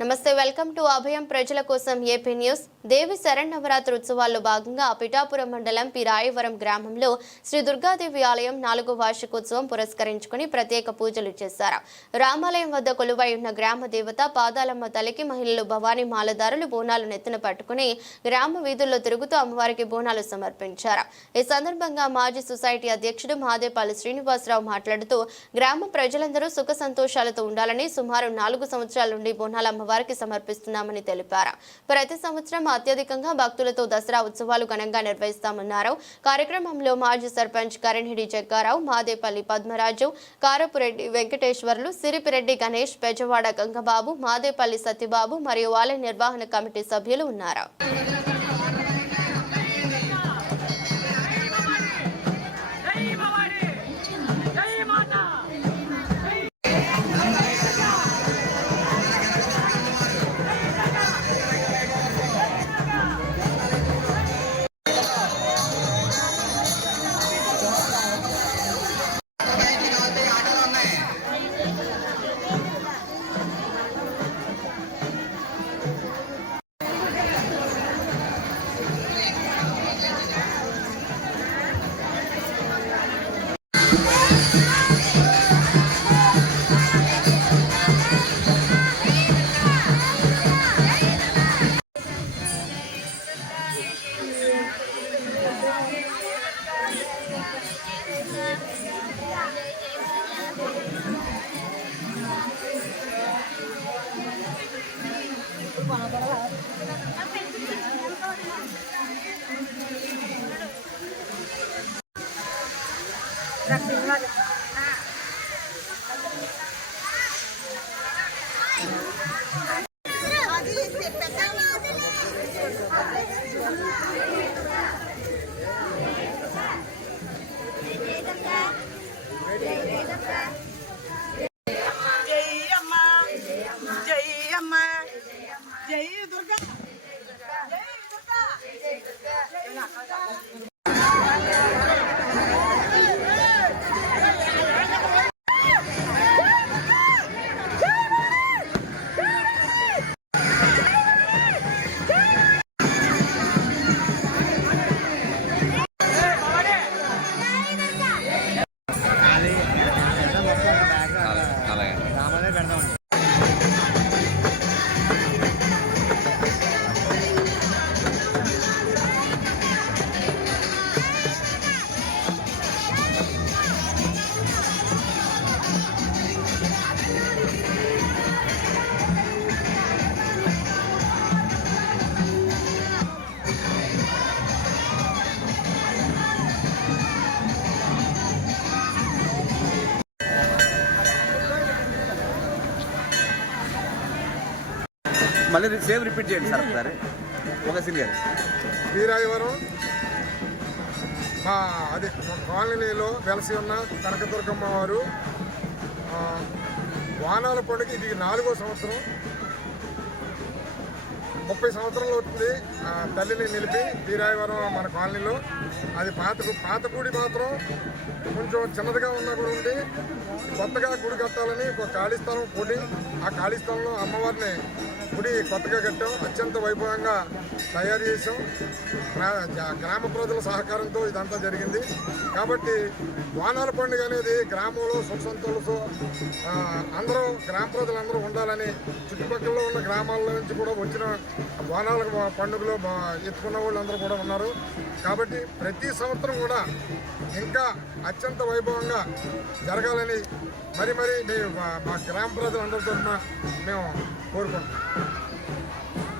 నమస్తే welcome to అభయం ప్రజల కోసం ఏపీ న్యూస్. దేవి శరణవరాత్రి ఉత్సవాల్లో భాగంగా పిఠాపురం మండలం పిరాయవరం గ్రామంలో శ్రీ దుర్గాదేవి ఆలయం నాలుగో వార్షికోత్సవం పురస్కరించుకుని ప్రత్యేక పూజలు చేశారు. రామాలయం వద్ద కొలువై ఉన్న గ్రామ దేవత పాదాలమ్మ తల్లికి మహిళలు భవానీ మాలదారులు బోనాలు నెత్తిన పట్టుకుని గ్రామ వీధుల్లో తిరుగుతూ అమ్మవారికి బోనాలు సమర్పించారు. ఈ సందర్భంగా మాజీ సొసైటీ అధ్యక్షుడు మహాదేపాలి శ్రీనివాసరావు మాట్లాడుతూ గ్రామ ప్రజలందరూ సుఖ సంతోషాలతో ఉండాలని సుమారు నాలుగు సంవత్సరాల నుండి బోనాలమ్మ అమ్మవారికి సమర్పిస్తున్నామని తెలిపారు. ప్రతి సంవత్సరం అత్యధికంగా భక్తులతో దసరా ఉత్సవాలు ఘనంగా నిర్వహిస్తామన్నారు. కార్యక్రమంలో మాజీ సర్పంచ్ కరణిడి జగ్గారావు మాదేపల్లి పద్మరాజు కారపురెడ్డి వెంకటేశ్వర్లు సిరిపిరెడ్డి గణేష్ పెజవాడ గంగబాబు మాదేపల్లి సత్యబాబు మరియు ఆలయ నిర్వహణ కమిటీ సభ్యులు ఉన్నారు. Ready? Ready? జై దుర్గా జై దుర్గా మళ్ళీ సేమ్ రిపీట్ చేయండి సార్ ఒకసారి. ఒక సింగర్ వీరాయవరం అదే కాలనీలో వెలసి ఉన్న కనకదుర్గమ్మ వారు వానాల పండుగ ఇది నాలుగో సంవత్సరం. ముప్పై సంవత్సరాలు అవుతుంది. ఆ, తల్లిని నిలిపి వీరాయవరం మన కాలనీలో. అది పాత పాత గుడి మాత్రం కొంచెం చిన్నదిగా ఉన్నా కూడా ఉంది. కొత్తగా గుడి కట్టాలని ఒక ఖాళీ స్థలం కూడి ఆ ఖాళీ స్థలంలో అమ్మవారిని గుడి కొత్తగా కట్టాం. అత్యంత వైభవంగా తయారు చేసాం గ్రా- గ్రామ ప్రజల సహకారంతో ఇదంతా జరిగింది. కాబట్టి వానాల పండుగ అనేది గ్రామంలో సుఖ అందరూ గ్రామ ప్రజలందరూ ఉండాలని చుట్టుపక్కల ఉన్న గ్రామాల నుంచి కూడా వచ్చిన బోనాల పండుగలో ఎత్తుకున్న వాళ్ళందరూ కూడా ఉన్నారు. కాబట్టి ప్రతి సంవత్సరం కూడా ఇంకా అత్యంత వైభవంగా జరగాలని మరి మరి మీ మా గ్రామ ప్రజలందరితో మేము కోరుకుంటున్నాం.